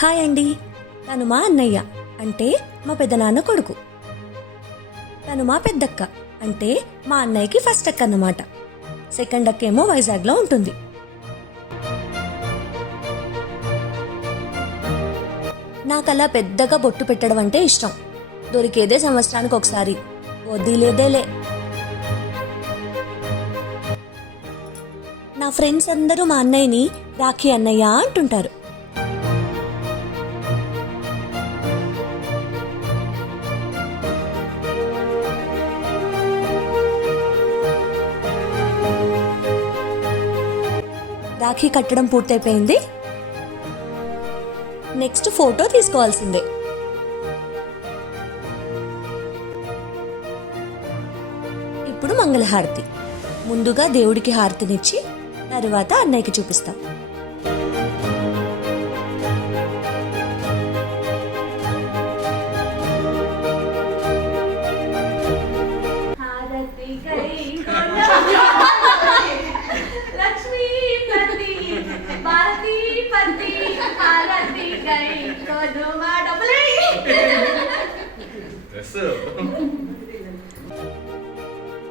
Hi అండి. తను మా అన్నయ్య అంటే మా పెద్దనాన్న కొడుకు. తను మా పెద్దక్క అంటే మా అన్నయ్యకి ఫస్ట్ అక్క అన్నమాట. సెకండ్ అక్క ఏమో వైజాగ్లో ఉంటుంది. నాకలా పెద్దగా బొట్టు పెట్టడం అంటే ఇష్టం. దొరికేదే సంవత్సరానికి ఒకసారి, వదిలేదేలే. నా ఫ్రెండ్స్ అందరూ మా అన్నయ్యని రాఖీ అన్నయ్య అంటుంటారు. రాఖీ కట్టడం పూర్తయిపోయింది. నెక్స్ట్ ఫోటో తీసుకోవాల్సిందే. ఇప్పుడు మంగళహారతి. ముందుగా దేవుడికి హారతినిచ్చి తర్వాత అన్నయ్యకి చూపిస్తాం.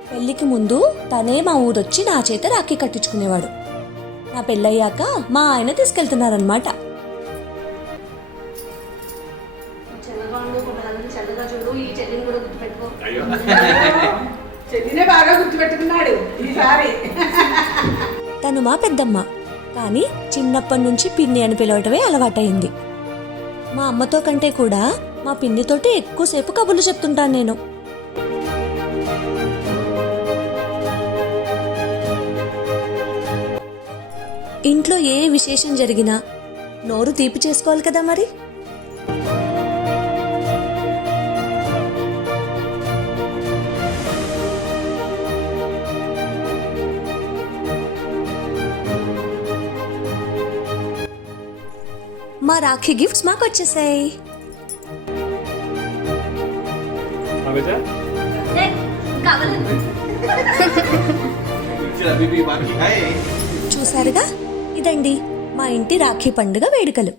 పెళ్లికి ముందు తనే మా ఊరొచ్చి నా చేత రాఖీ కట్టించుకునేవాడు. నా పెళ్ళయ్యాక మా ఆయన తీసుకెళ్తున్నారనమాట. తను మా పెద్దమ్మ, కానీ చిన్నప్పటి నుంచి పిన్ని అని పిలవటమే అలవాటైంది. మా అమ్మతో కంటే కూడా మా పిన్నితోటి ఎక్కువసేపు కబుర్లు చెప్తుంటాను నేను. ఇంట్లో ఏ విశేషం జరిగినా నోరు తీపి చేసుకోవాలి కదా మరి. మా రాఖీ గిఫ్ట్స్ మాకు వచ్చేసాయి. చూసారుగా, ఇదండి మా ఇంటి రాఖీ పండుగ వేడుకలు.